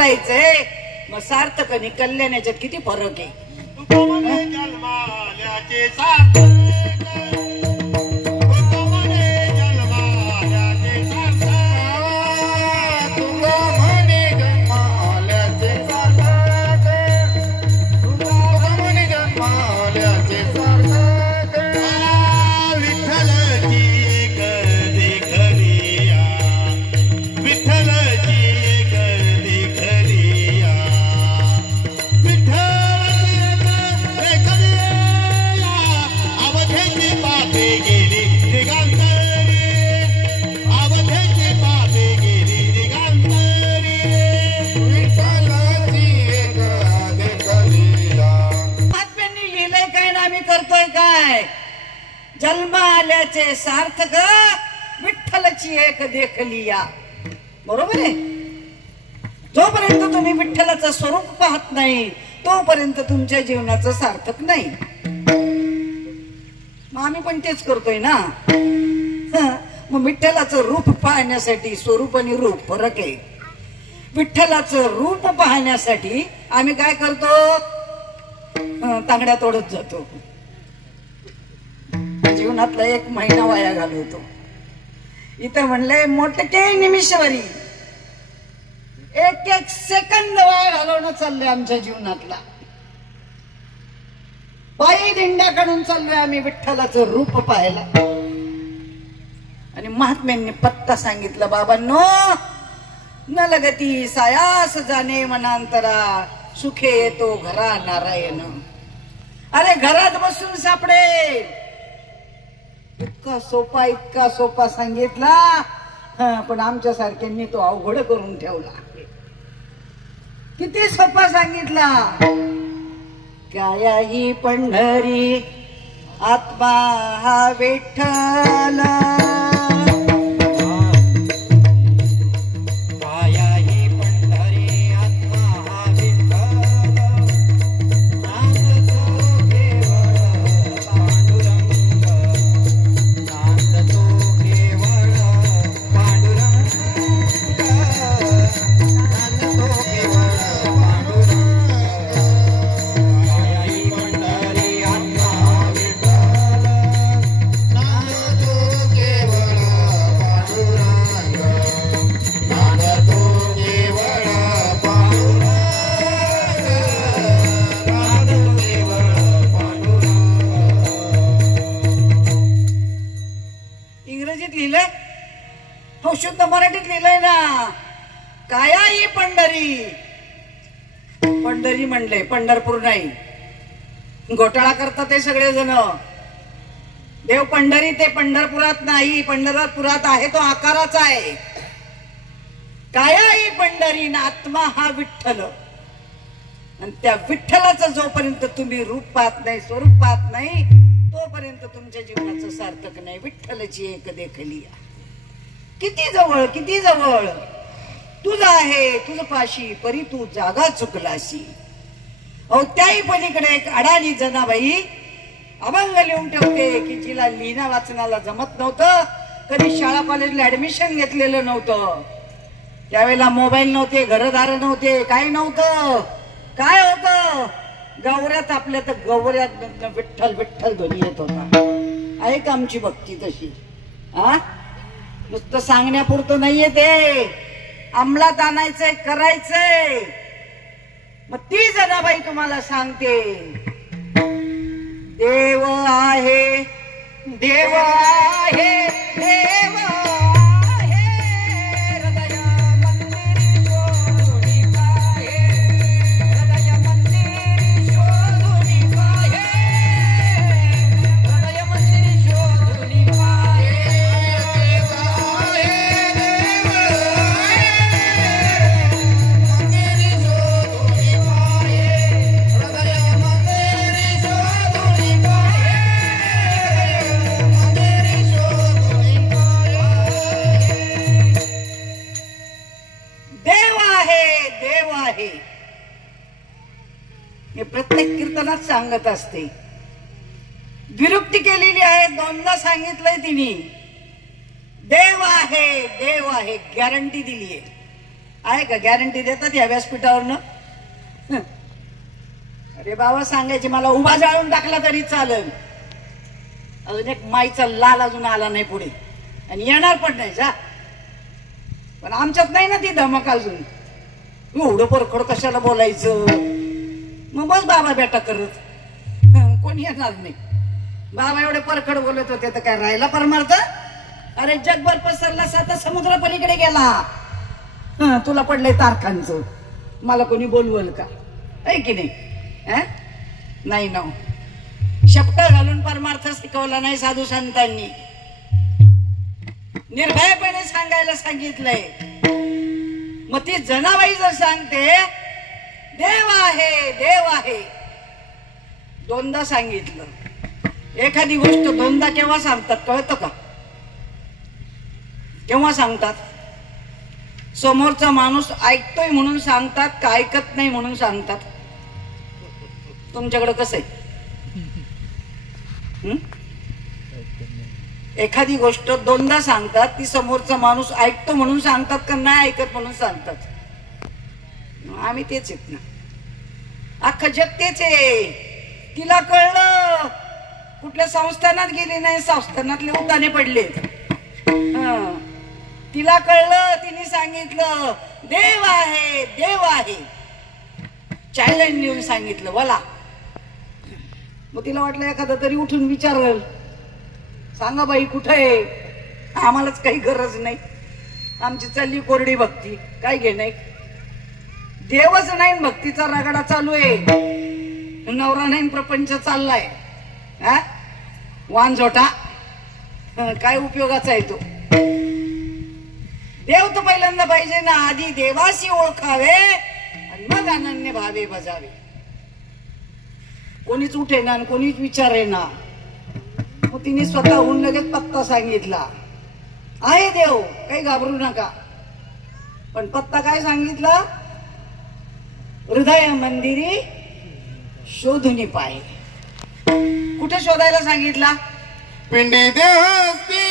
करायचंय मग सार्थक आणि कल्याण याच्यात किती फरक आहे. जन्माल्याचे सार्थक जन्म आल्याचे सार्थक विठ्ठलाची एक देखलिया. बरोबर आहे. जोपर्यंत तुम्ही विठ्ठलाचं स्वरूप पाहत नाही तोपर्यंत तुमच्या जीवनाचं सार्थक नाही. मग आम्ही पण तेच करतोय ना. मग विठ्ठलाचं रूप पाहण्यासाठी स्वरूप आणि रूप फरक आहे. विठ्ठलाचं रूप पाहण्यासाठी आम्ही काय करतो, तांगड्या तोडत जातो. जीवनातला एक महिना वाया घालवतो. इथं म्हणलंय मोठे निमिषवरी एक एक सेकंद वाया घालवणं चाललंय आमच्या जीवनातला. पायी दिंड्या काढून चाललोय आम्ही विठ्ठलाचं रूप पाहायला. आणि महात्म्यांनी पत्ता सांगितला, बाबांनो, न लगती सायास जाणे मनांतरा, सुखे येतो घरा नारायण. अरे घरात बसून सापडे. इतका सोपा सांगितला, पण आमच्या सारख्यांनी तो अवघड करून ठेवला. किती सोपा सांगितला. काया ही पंढरी आत्मा हा विठ्ठल, शुद्ध मराठीत लिहिलंय ना. काया ही पंढरी. पंढरी म्हणले, पंढरपूर नाही. घोटाळा करतात ते सगळे जण. देव पंढरी ते पंढरपुरात नाही, पंढरपुरात आहे तो आकाराचा आहे. काया ही पंढरी ना आत्मा हा विठ्ठल. आणि त्या विठ्ठलाचं जोपर्यंत तुम्ही रूप पाहत नाही, स्वरूप पाहत नाही, तोपर्यंत तुमच्या जीवनाचं सार्थक नाही. विठ्ठलाची एक देखलिया. किती जवळ तुझं आहे तुझ पाशी, परी तू जागा चुकलाशी. अहो त्याही पलीकडे एक अडाणी जनाबाई अभंग लिहून ठेवते की जिला लिहिणं वाचनाला जमत नव्हतं, कधी शाळा कॉलेजला ऍडमिशन घेतलेलं नव्हतं, त्यावेळेला मोबाईल नव्हते, घरदार नव्हते, काही नव्हतं. काय होतं, गवऱ्यात आपल्या तर गवऱ्यात विठ्ठल विठ्ठल ध्वनी येत होता. आहे का आमची भक्ती तशी? नुसतं सांगण्यापुरतं नाहीये ते, अंमलात आणायचंय, करायचंय. मग ती जनाबाई तुम्हाला सांगते, देव आहे देव आहे देव आहे, हृदय मंदिरी शोधुनी पाहे, हृदय मंदिरी शोधुनी पाहे, हृदय मंदिरी शोधुनी पाहे. हे प्रत्येक कीर्तनात सांगत असते. विरुक्ती केलेली आहे, दोनदा सांगितलंय तिने. देव आहे गॅरंटी दिली आहे. आहे का गॅरंटी देतात या व्यासपीठावरनं? अरे बाबा सांगायचे मला उभा जाळून टाकला तरी चालेल, अजून एक माईचा लाल अजून आला नाही पुढे आणि येणार पण नाही जा. पण आमच्यात नाही ना ती धमक अजून. एवढं परखड कशाला बोलायचं? मग बस बाबा बेटा करत कोण येणार नाही. बाबा एवढे परखड बोलत होते तर काय राहिला परमार्थ? अरे जगभर पसरला, साता समुद्र पलीकडे गेला. तुला पडलंय तारखांचं, मला कोणी बोलवल का? आहे की नाही? नाही ना. शब्द घालून परमार्थ शिकवला नाही साधू संतांनी, निर्भयपणे सांगायला सांगितलंय. मग ती जनाबाई जर सांगते देव आहे देव आहे, दोनदा सांगितलं. एखादी गोष्ट दोनदा केव्हा सांगतात कळतं का? केव्हा सांगतात? समोरचा माणूस ऐकतोय म्हणून सांगतात का ऐकत नाही म्हणून सांगतात? तुमच्याकडे कसं आहे? एखादी गोष्ट दोनदा सांगतात, ती समोरचा माणूस ऐकतो म्हणून सांगतात का नाही ऐकत म्हणून सांगतात? आम्ही तेच आहेत ना, अख्खं जग तेच आहे. तिला कळलं, कुठल्या संस्थानात गेली नाही, संस्थानातले उताने पडले. तिला कळलं, तिने सांगितलं देव आहे देव आहे, चॅलेंज देऊन सांगितलं बोला. मग तिला वाटलं एखादा तरी उठून विचारल, सांगा बाई कुठे आहे? आम्हालाच काही गरज नाही, आमची चालली कोरडी भक्ती, काय घे नाही. देवच नाही, भक्तीचा रगडा चालू आहे. नवरा नाही, प्रपंच चाललाय. वान झोटा काय उपयोगाचा आहे तो? देव तर पहिल्यांदा पाहिजे ना. आधी देवाशी ओळखावे आणि मग अनन्य भावे बजावे. कोणीच उठे ना आणि कोणीच विचारे ना. मग तिने स्वतःहून लगेच पत्ता सांगितला. आहे देव, काही घाबरू नका. पण पत्ता काय सांगितला? हृदय मंदिरी शोधुनी पाय. कुठे शोधायला सांगितला? पिंडी देहस्ती